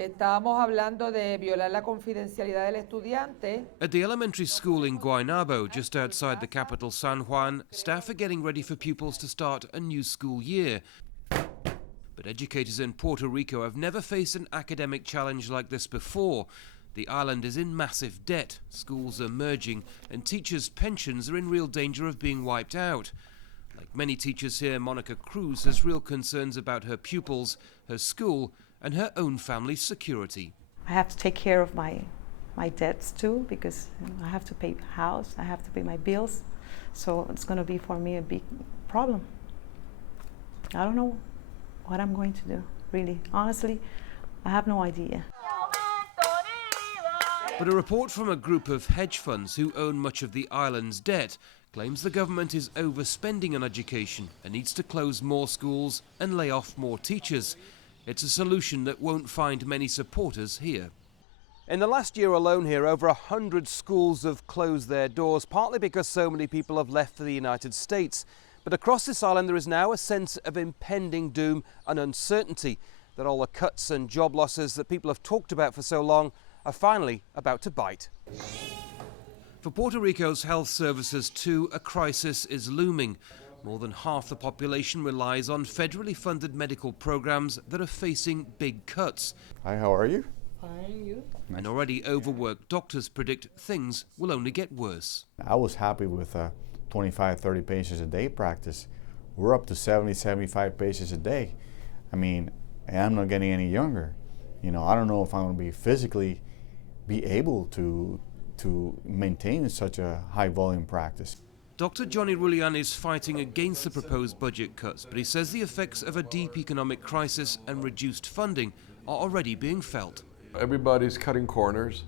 Estábamos hablando de violar la confidencialidad del estudiante. At the elementary school in Guaynabo, just outside the capital San Juan, staff are getting ready for pupils to start a new school year. But educators in Puerto Rico have never faced an academic challenge like this before. The island is in massive debt, schools are merging, and teachers' pensions are in real danger of being wiped out. Like many teachers here, Monica Cruz has real concerns about her pupils, her school, and her own family's security. I have to take care of my debts too, because I have to pay house, I have to pay my bills, so it's going to be for me a big problem. I don't know what I'm going to do, really. Honestly, I have no idea. But a report from a group of hedge funds who own much of the island's debt claims the government is overspending on education and needs to close more schools and lay off more teachers. It's a solution that won't find many supporters here. In the last year alone here, over 100 schools have closed their doors, partly because so many people have left for the United States. But across this island there is now a sense of impending doom and uncertainty that all the cuts and job losses that people have talked about for so long are finally about to bite. For Puerto Rico's health services too, a crisis is looming. More than half the population relies on federally funded medical programs that are facing big cuts. Hi, how are you? Fine, you? And already overworked doctors predict things will only get worse. I was happy with 25, 30 patients a day practice. We're up to 70, 75 patients a day. I mean, and I'm not getting any younger. You know, I don't know if I'm going to be physically able to maintain such a high volume practice. Dr. Johnny Rulian is fighting against the proposed budget cuts, but he says the effects of a deep economic crisis and reduced funding are already being felt. Everybody's cutting corners.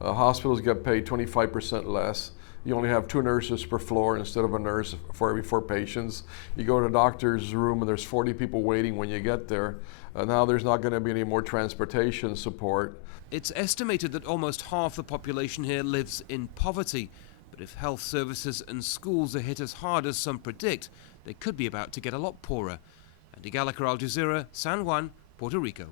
Hospitals get paid 25% less. You only have 2 nurses per floor instead of a nurse for every 4 patients. You go to a doctor's room and there's 40 people waiting when you get there. Now there's not going to be any more transportation support. It's estimated that almost half the population here lives in poverty. But if health services and schools are hit as hard as some predict, they could be about to get a lot poorer. Andy Gallagher, Al Jazeera, San Juan, Puerto Rico.